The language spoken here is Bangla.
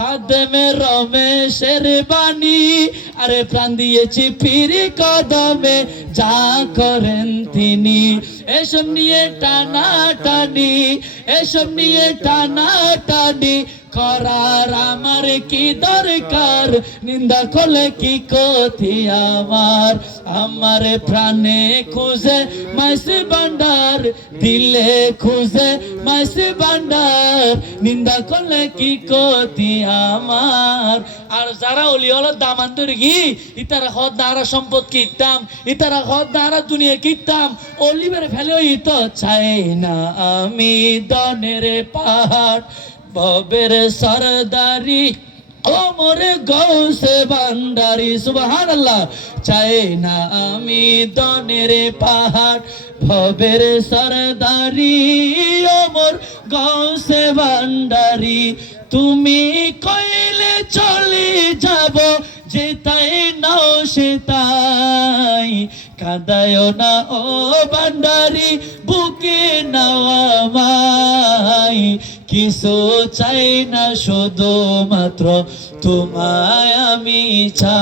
খাদেমে রমেশের বাণী, আরে প্রাণ দিয়েছি পীর কদমে, যা করেন তিনি। এসব নিয়ে টানা টানি, এসব নিয়ে টানা টানি করার আমার কি দরকার, নিন্দা করলে কি ক্ষতি আমার। আমার প্রাণে খুঁজে মাইসি ভান্ডার, দিলে খুঁজে মাইসি ভান্ডার, নিন্দা করলে কি ক্ষতি আমার। আর যারা অলি হলো দামান্তর গি ইতারা হদ দ্বারা সম্পদ কিতাম, ইতারা হদ দ্বারা দুনিয়া কিতাম, অলিবের ফেলে তো চাই না আমি দনের পাহাড়, ববের সরদারি ওমর গৌসে ভান্ডারি। সুবহানাল্লাহ। চাই না আমি দনের পাহাড়, ভবের সরদারি ওমর গৌসে ভান্ডারি। তুমি কইলে চলে যাব, যেতাই নাও সেতাই, কাঁদায় না ও ভান্ডারি, বুকে নাও আমায়। কিছু চাই না শুধুমাত্র তোমায় আমি চাই।